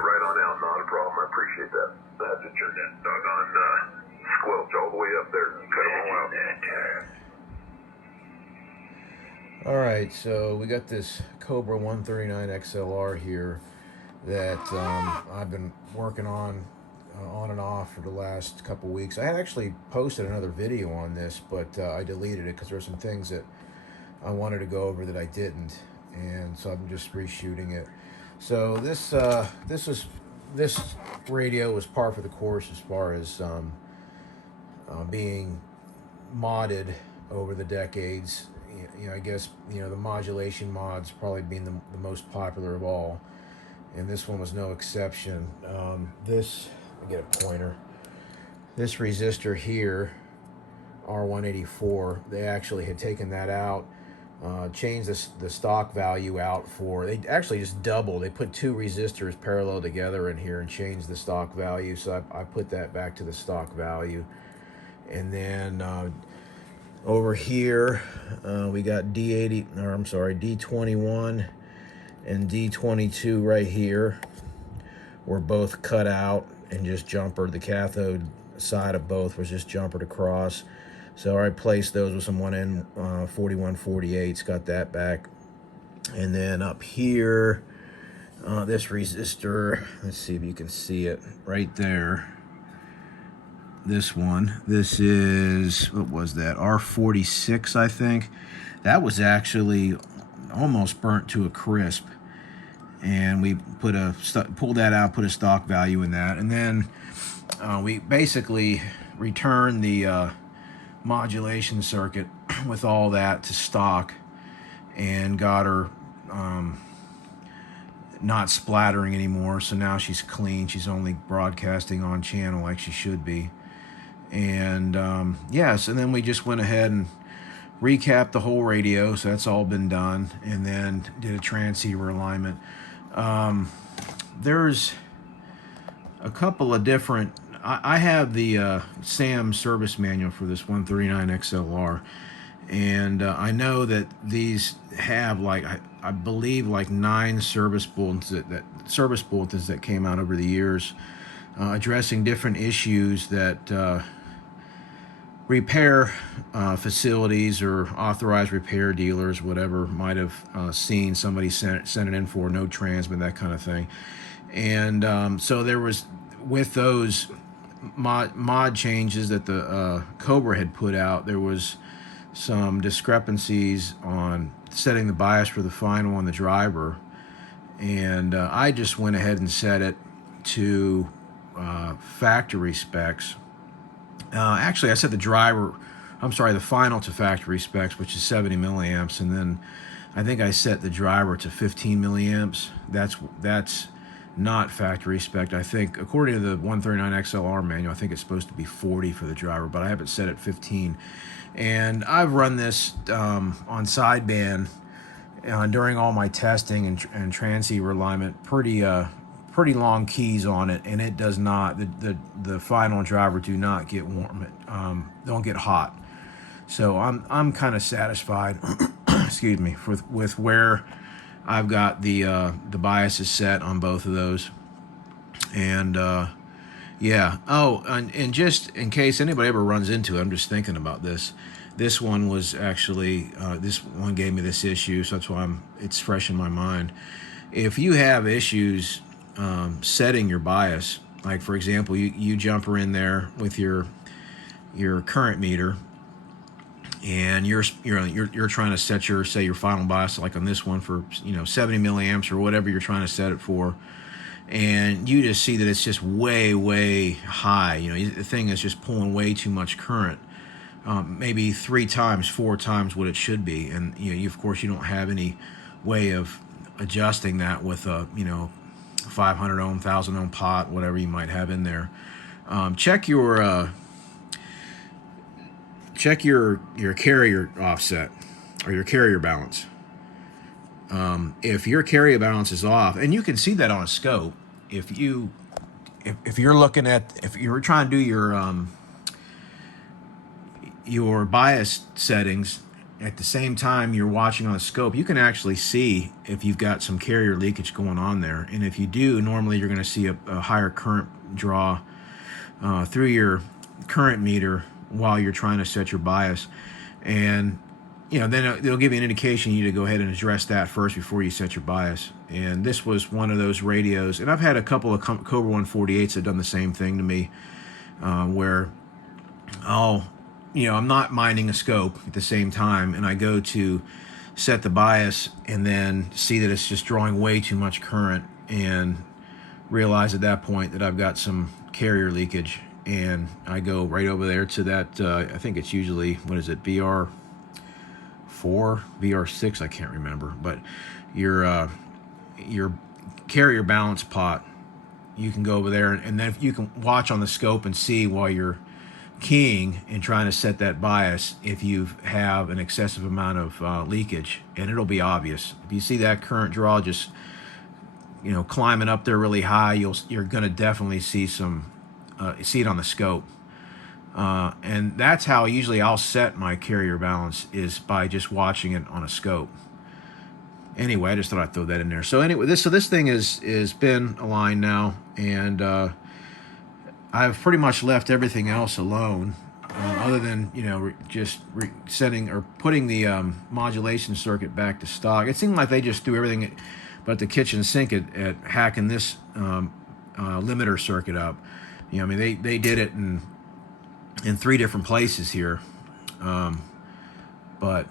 it right on out. Not a problem. I appreciate that. I have to turn that doggone squelch all the way up there and cut them all out. All right, so we got this Cobra 139 XLR here that I've been working on and off for the last couple weeks. I had actually posted another video on this, but I deleted it because there were some things that I wanted to go over that I didn't, and so I'm just reshooting it. So this radio was par for the course as far as being modded over the decades. I guess the modulation mods probably being the most popular of all, and this one was no exception. Let me get a pointer. This resistor here, R184, they actually had taken that out, changed the stock value out for. They actually just doubled. They put two resistors parallel together in here and changed the stock value. So I put that back to the stock value, and then. Over here, we got D21 and D22 right here. Were both cut out and just jumpered. The cathode side of both was just jumpered across. So I replaced those with some 1N 4148s, got that back. And then up here, this resistor, let's see if you can see it right there. This is, what was that, R46, I think. That was actually almost burnt to a crisp, and we pulled that out, put a stock value in that, and then we basically returned the modulation circuit with all that to stock and got her not splattering anymore. So now she's clean. She's only broadcasting on channel like she should be. And yes, and then we just went ahead and recapped the whole radio, so that's all been done, and then did a transceiver alignment. There's a couple of different. I have the SAM service manual for this 139 XLR, and I know that these have I believe 9 service bulletins that came out over the years, addressing different issues that. Repair facilities or authorized repair dealers, whatever, might have seen somebody sent it in for, no transmit, that kind of thing. And so there was, with those mod changes that the Cobra had put out, there was some discrepancies on setting the bias for the final on the driver, and I just went ahead and set it to factory specs. Actually, I set the final to factory specs, which is 70 milliamps, and then I think I set the driver to 15 milliamps. That's not factory spec. I think, according to the 139 XLR manual, I think it's supposed to be 40 for the driver, but I have it set at 15. And I've run this on sideband during all my testing and transceiver alignment, pretty long keys on it, and it does not, the final driver do not get warm, don't get hot. So I'm kind of satisfied excuse me, with where I've got the biases set on both of those. And yeah, and just in case anybody ever runs into it, I'm just thinking about this one was actually this one gave me this issue, so that's why it's fresh in my mind. If you have issues setting your bias, like for example, you jumper in there with your current meter, and you're trying to set your final bias, like on this one for 70 milliamps or whatever you're trying to set it for, and you just see that it's just way high. The thing is just pulling way too much current, maybe 3 times, 4 times what it should be, and of course you don't have any way of adjusting that with a 500 ohm, 1000 ohm pot, whatever you might have in there. Check your carrier offset or your carrier balance. If your carrier balance is off, and you can see that on a scope, if you're trying to do your bias settings at the same time you're watching on the scope, you can actually see if you've got some carrier leakage going on there. And if you do, normally you're going to see a higher current draw through your current meter while you're trying to set your bias. And then they'll give you an indication you need to go ahead and address that first before you set your bias. And this was one of those radios, and I've had a couple of Cobra 148s that have done the same thing to me, where I'm not minding a scope at the same time, and I go to set the bias and then see that it's just drawing way too much current, and realize at that point that I've got some carrier leakage, and I go right over there to that, I think it's usually, what is it, VR4, VR6, I can't remember, but your carrier balance pot, you can go over there, and then you can watch on the scope and see while you're keying and trying to set that bias if you have an excessive amount of leakage, and it'll be obvious. If you see that current draw just climbing up there really high, you're going to definitely see see it on the scope. And that's how usually I'll set my carrier balance, is by just watching it on a scope. Anyway, I just thought I'd throw that in there. So anyway, this thing is been aligned now, and I've pretty much left everything else alone, other than setting or putting the modulation circuit back to stock. It seemed like they just threw everything but the kitchen sink at hacking this limiter circuit up. They did it in 3 different places here, but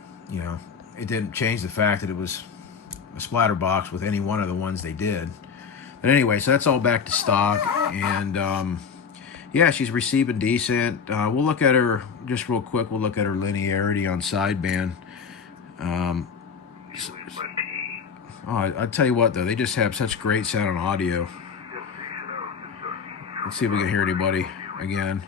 it didn't change the fact that it was a splatter box with any one of the ones they did. But anyway, so that's all back to stock, and yeah, she's receiving decent. We'll look at her just real quick. We'll look at her linearity on sideband. I tell you what, though, they just have such great sound on audio. Let's see if we can hear anybody again.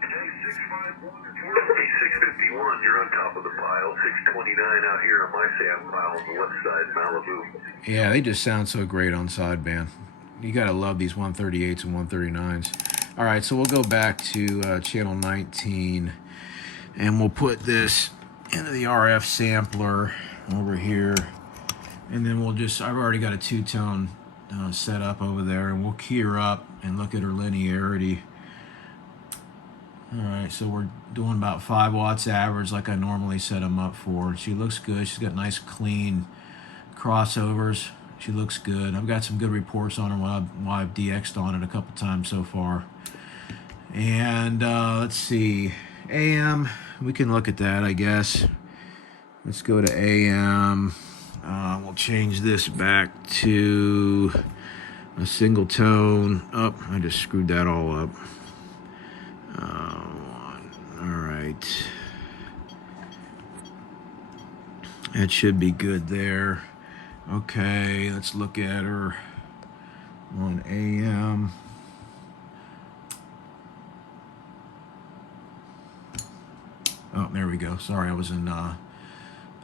651, you're on top of the pile. 629 out here on my sand pile on the left side, Malibu. Yeah, they just sound so great on sideband. You gotta love these 138s and 139s. All right, so we'll go back to channel 19, and we'll put this into the RF sampler over here, and then I've already got a 2-tone set up over there, and we'll key her up and look at her linearity. All right, so we're doing about 5 watts average like I normally set them up for. She looks good. She's got nice clean crossovers. She looks good. I've got some good reports on her while I've DX'd on it a couple times so far. And let's see, AM, we can look at that, I guess. Let's go to AM. We'll change this back to a single tone. Oh, I just screwed that all up. All right. That should be good there. Okay, let's look at her on AM. Oh, there we go. Sorry, I was in...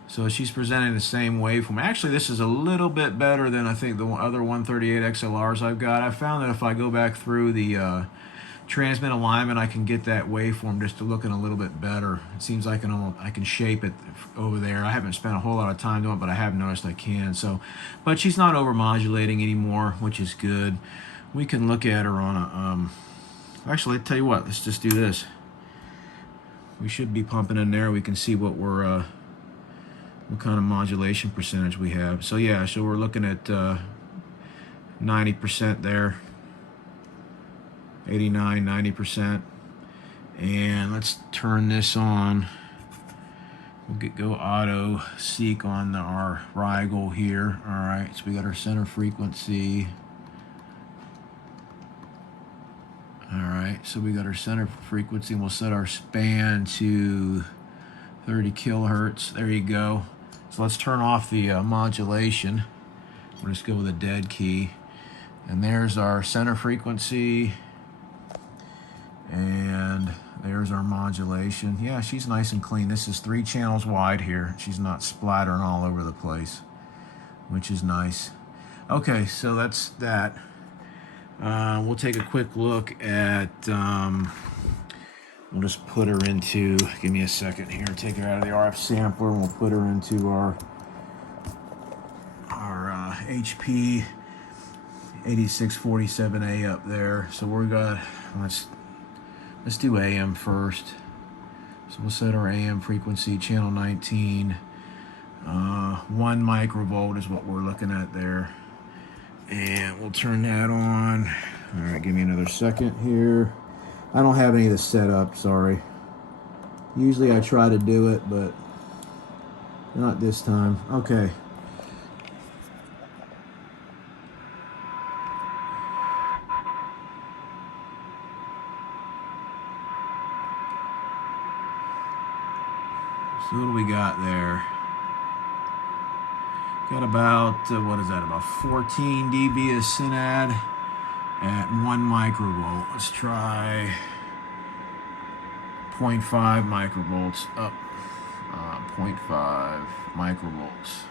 So she's presenting the same waveform. Actually, this is a little bit better than I think the other 138 XLRs I've got. I found that if I go back through the transmit alignment, I can get that waveform just to looking a little bit better. It seems like I can shape it over there. I haven't spent a whole lot of time doing it, but I have noticed I can. So, but she's not over modulating anymore, which is good. We can look at her on a. Actually, I'll tell you what. Let's just do this. We should be pumping in there. We can see what what kind of modulation percentage we have. So yeah, so we're looking at 90% there. 89, 90%. And let's turn this on. We'll go auto seek on our Rigel here. All right, so we got our center frequency. All right, so we got our center frequency, and we'll set our span to 30 kilohertz. There you go. So let's turn off the modulation. We'll just go with a dead key. And there's our center frequency. And there's our modulation. Yeah, she's nice and clean. This is 3 channels wide here. She's not splattering all over the place, which is nice. Okay, so that's that. We'll take a quick look at We'll just put her into, give me a second here, take her out of the RF sampler, and we'll put her into our HP 8647A up there. So we're gonna, let's do AM first. So we'll set our AM frequency, channel 19. 1 microvolt is what we're looking at there. And we'll turn that on. All right, give me another second here. I don't have any of this set up, sorry. Usually I try to do it, but not this time. Okay. So what do we got there? Got about, what is that, about 14 dB of synad at 1 microvolt. Let's try 0.5 microvolts up. 0.5 microvolts.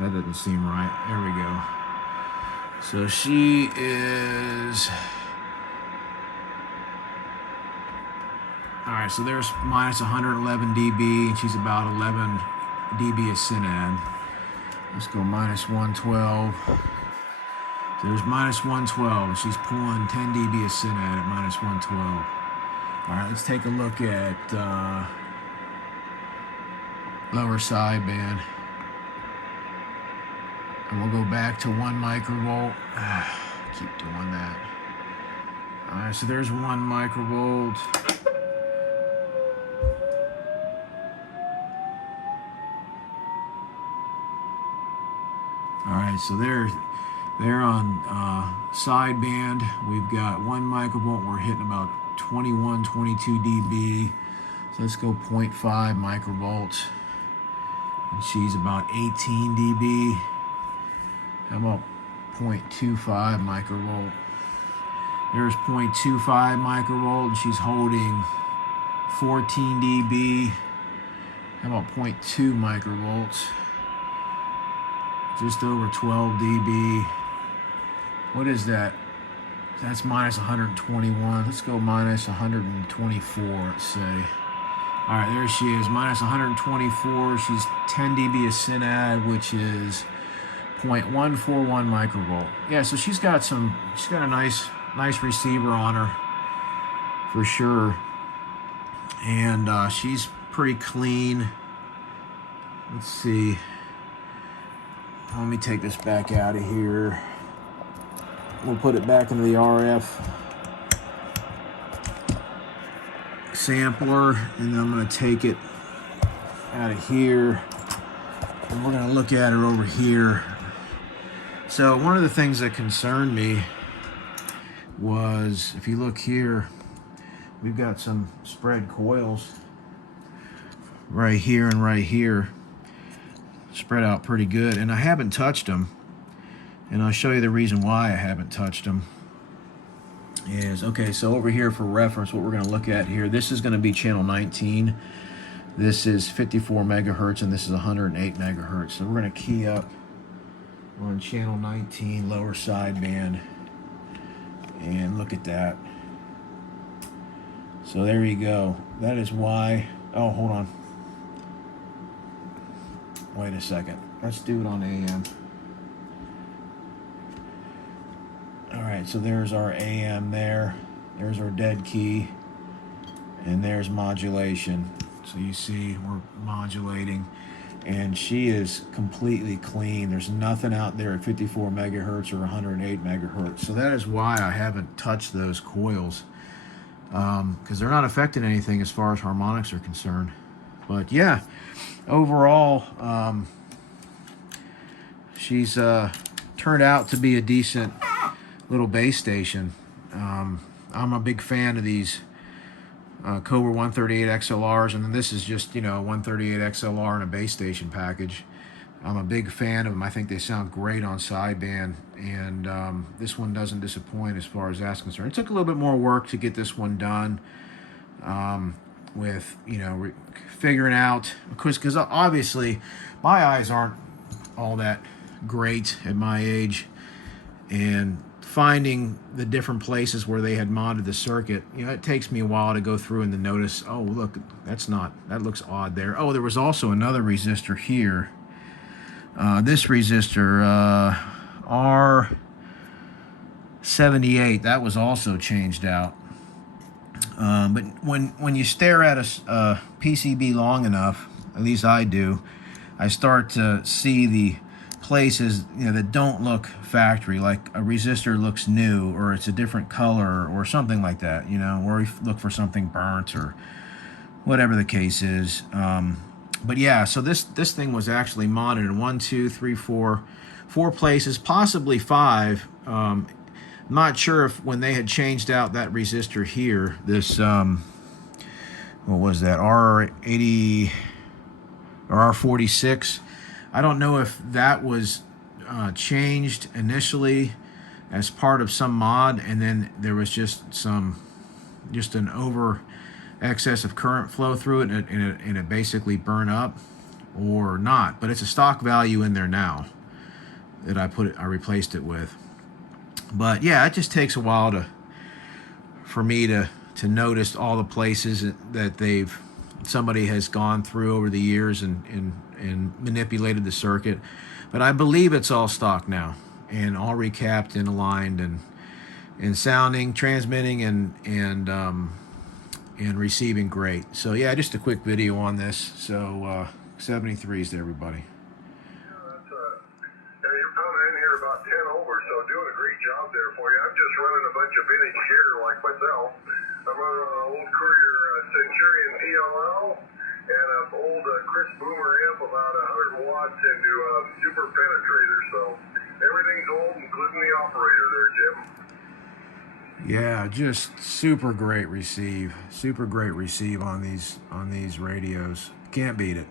That doesn't seem right. There we go. So she is... All right, so there's minus 111 dB, and she's about 11 dB of synad. Let's go minus 112. So there's minus 112, and she's pulling 10 dB of synad at minus 112. All right, let's take a look at lower sideband. And we'll go back to 1 microvolt. Keep doing that. All right, so there's 1 microvolt. All right, so they're on sideband. We've got 1 microvolt. We're hitting about 21, 22 dB. So let's go 0.5 microvolts. And she's about 18 dB. How about 0.25 microvolt? There's 0.25 microvolt, and she's holding 14 dB. How about 0.2 microvolts? Just over 12 dB. What is that? That's minus 121. Let's go minus 124, let's say. All right, there she is, minus 124. She's 10 dB of synad, which is 0.141 microvolt. Yeah, so she's got a nice receiver on her, for sure. And she's pretty clean. Let's see. Let me take this back out of here. We'll put it back into the RF sampler, and then I'm going to take it out of here, and we're going to look at her over here. So one of the things that concerned me was, if you look here, we've got some spread coils right here and right here, spread out pretty good, and I haven't touched them. And I'll show you the reason why I haven't touched them. Is, okay, so over here for reference, what we're going to look at here, this is going to be channel 19. This is 54 megahertz, and this is 108 megahertz. So we're going to key up on channel 19, lower sideband, and look at that. So there you go. That is why. Oh, hold on. Wait a second. Let's do it on AM. All right, so there's our AM there. There's our dead key. And there's modulation. So you see we're modulating. And she is completely clean. There's nothing out there at 54 megahertz or 108 megahertz. So that is why I haven't touched those coils. Because they're not affecting anything as far as harmonics are concerned. But yeah, overall, she's turned out to be a decent little base station. I'm a big fan of these Cobra 138 XLRs, and this is just, 138 XLR in a base station package. I'm a big fan of them. I think they sound great on sideband, and this one doesn't disappoint as far as that's concerned. It took a little bit more work to get this one done, with figuring out, because obviously my eyes aren't all that great at my age, and finding the different places where they had modded the circuit, it takes me a while to go through and to notice, oh, look, that looks odd there. Oh, there was also another resistor here. This resistor, R78, that was also changed out. But when you stare at a PCB long enough, at least I do, I start to see the places that don't look factory, like a resistor looks new, or it's a different color, or something like that. Or you look for something burnt or whatever the case is. But yeah, so this thing was actually modded in 1, 2, 3, 4 places, possibly 5. I'm not sure if when they had changed out that resistor here, this what was that, R80 or R46. I don't know if that was changed initially as part of some mod, and then there was just an over excess of current flow through it, and it basically burned up, or not. But it's a stock value in there now that I replaced it with. But yeah, it just takes a while for me to notice all the places that somebody has gone through over the years and manipulated the circuit. But I believe it's all stock now, and all recapped and aligned and sounding, transmitting, and receiving great. So yeah, just a quick video on this. So 73s to everybody. You're coming in here about 10 over, so doing a great job there for you. I'm just running a bunch of vintage gear like myself. I'm running an old Courier Centurion PLL and an old Chris Boomer amp, about 100 watts into a super penetrator. So everything's old, including the operator there, Jim. Yeah, just super great receive on these radios. Can't beat it.